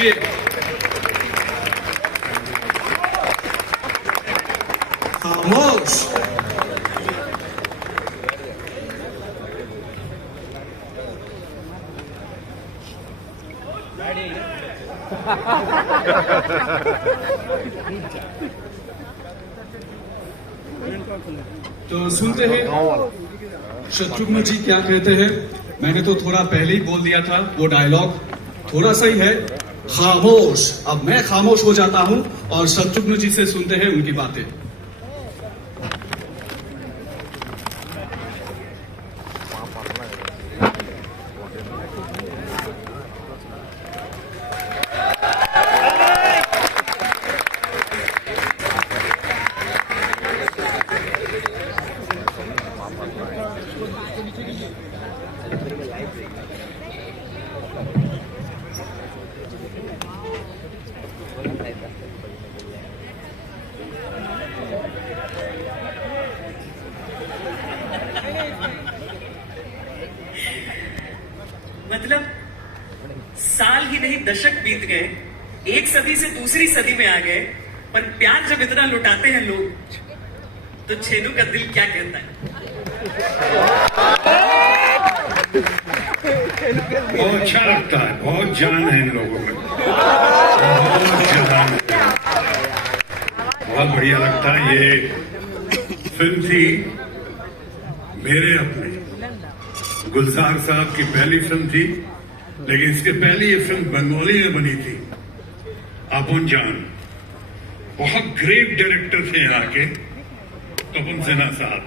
कीजिए। खामोश। तो सुनते हैं शत्रुघ्न जी क्या कहते हैं। मैंने तो थोड़ा पहले ही बोल दिया था, वो डायलॉग थोड़ा सा ही है। खामोश। अब मैं खामोश हो जाता हूं और शत्रुघ्न जी से सुनते हैं उनकी बातें। मतलब साल ही नहीं दशक बीत गए, एक सदी से दूसरी सदी में आ गए, पर प्यार जब इतना लुटाते हैं लोग, तो छेनू का दिल क्या कहता है? बहुत अच्छा लगता है, बहुत जान है इन लोगों में, बहुत जान है, बहुत बढ़िया लगता है। ये फिल्म थी मेरे अपने गुलजार साहब की पहली फिल्म थी, लेकिन इसके पहले ये फिल्म बंगाली में बनी थी, अपन जान। बहुत ग्रेट डायरेक्टर थे यहाँ के, तपन सिन्हा साहब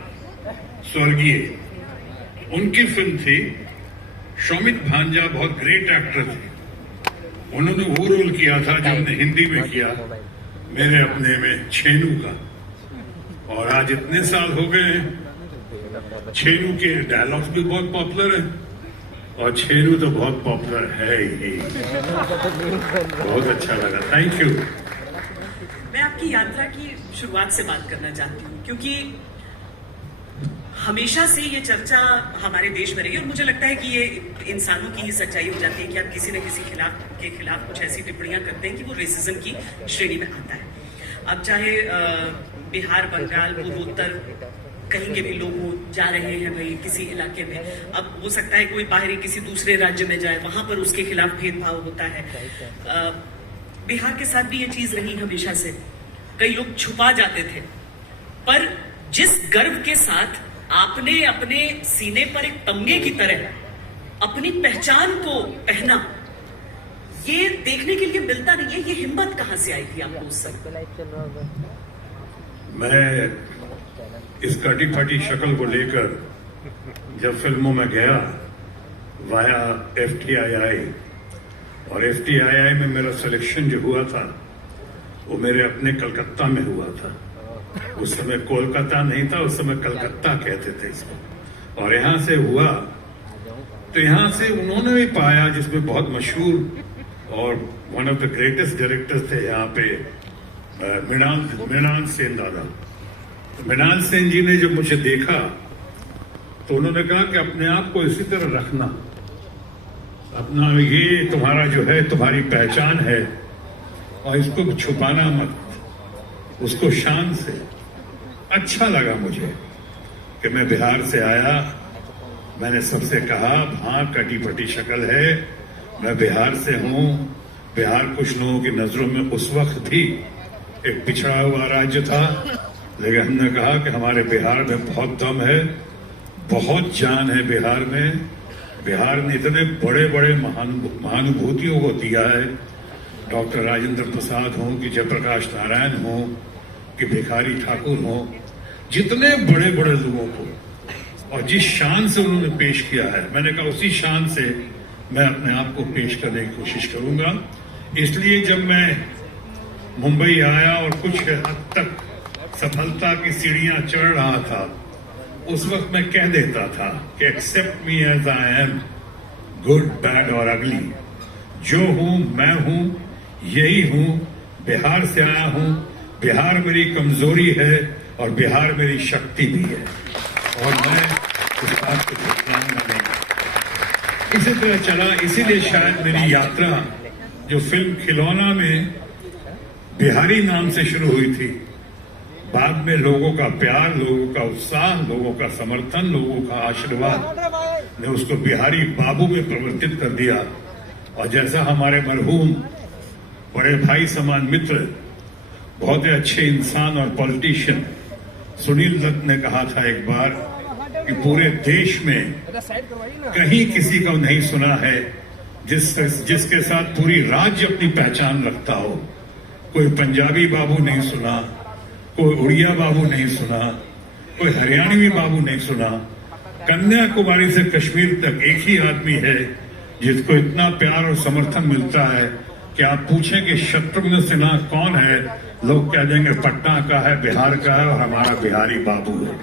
स्वर्गीय, उनकी फिल्म थी। शौमित भांजा बहुत ग्रेट एक्टर थे, उन्होंने वो रोल किया था जो उन्होंने हिंदी में किया मेरे अपने में छेनू का। और आज इतने साल हो गए हैं, छेनू के डायलॉग्स भी बहुत पॉपुलर हैं और छेनू तो बहुत पॉपुलर है ही। बहुत अच्छा लगा, थैंक यू। मैं आपकी यात्रा की शुरुआत से बात करना चाहती हूँ, क्योंकि हमेशा से ये चर्चा हमारे देश में रही है और मुझे लगता है कि ये इंसानों की ही सच्चाई हो जाती है कि आप किसी न किसी के खिलाफ कुछ ऐसी टिप्पणियां करते हैं कि वो रेसिज्म की श्रेणी में आता है। अब चाहे बिहार, बंगाल, पूर्वोत्तर कहीं के भी लोग हो जा रहे हैं भाई किसी इलाके में, अब हो सकता है कोई बाहरी किसी दूसरे राज्य में जाए, वहां पर उसके खिलाफ भेदभाव होता है। बिहार के साथ भी ये चीज रही हमेशा से, कई लोग छुपा जाते थे, पर जिस गर्व के साथ आपने अपने सीने पर एक तमगे की तरह अपनी पहचान को पहना, ये देखने के लिए मिलता नहीं है। ये हिम्मत कहां से आई थी आपको उस समय? मैं इस कटी फटी शक्ल को लेकर जब फिल्मों में गया वाया FTII, और FTII में मेरा सिलेक्शन जो हुआ था वो मेरे अपने कलकत्ता में हुआ था। उस समय कोलकाता नहीं था, उस समय कलकत्ता कहते थे इसको। और यहां से हुआ तो यहां से उन्होंने भी पाया, जिसमें बहुत मशहूर और one of the greatest directors थे यहाँ पे मृणाल सेन दादा। मृणाल सेन जी ने जब मुझे देखा तो उन्होंने कहा कि अपने आप को इसी तरह रखना, अपना ये तुम्हारा जो है तुम्हारी पहचान है और इसको छुपाना मत, उसको शान से। अच्छा लगा मुझे कि मैं बिहार से आया, मैंने सबसे कहा हाँ कटी फटी शक्ल है, मैं बिहार से हूं। बिहार कुछ लोगों की नजरों में उस वक्त भी एक पिछड़ा हुआ राज्य था, लेकिन हमने कहा कि हमारे बिहार में बहुत दम है, बहुत जान है बिहार में। बिहार ने इतने बड़े बड़े महानुभूतियों को दिया है, डॉक्टर राजेंद्र प्रसाद हों कि जयप्रकाश नारायण हों कि भिखारी ठाकुर हों, जितने बड़े बड़े लोगों को, और जिस शान से उन्होंने पेश किया है, मैंने कहा उसी शान से मैं अपने आप को पेश करने की कोशिश करूंगा। इसलिए जब मैं मुंबई आया और कुछ हद तक सफलता की सीढ़ियां चढ़ रहा था, उस वक्त मैं कह देता था कि accept me as I am, good bad और अगली, जो हूं मैं हूं, यही हूं, बिहार से आया हूं, बिहार मेरी कमजोरी है और बिहार मेरी शक्ति भी है, और मैं इस बात को भुगताऊंगा नहीं। इसी तरह चला, इसीलिए शायद मेरी यात्रा जो फिल्म खिलौना में बिहारी नाम से शुरू हुई थी, बाद में लोगों का प्यार, लोगों का उत्साह, लोगों का समर्थन, लोगों का आशीर्वाद ने उसको बिहारी बाबू में परिवर्तित कर दिया। और जैसा हमारे मरहूम बड़े भाई समान मित्र, बहुत ही अच्छे इंसान और पॉलिटिशियन सुनील दत्त ने कहा था एक बार कि पूरे देश में कहीं किसी को नहीं सुना है जिसके साथ पूरी राज्य अपनी पहचान रखता हो। कोई पंजाबी बाबू नहीं सुना, कोई उड़िया बाबू नहीं सुना, कोई हरियाणवी बाबू नहीं सुना। कन्याकुमारी से कश्मीर तक एक ही आदमी है जिसको इतना प्यार और समर्थन मिलता है कि आप पूछें कि शत्रुघ्न सिन्हा कौन है, लोग कह देंगे पटना का है, बिहार का है और हमारा बिहारी बाबू है।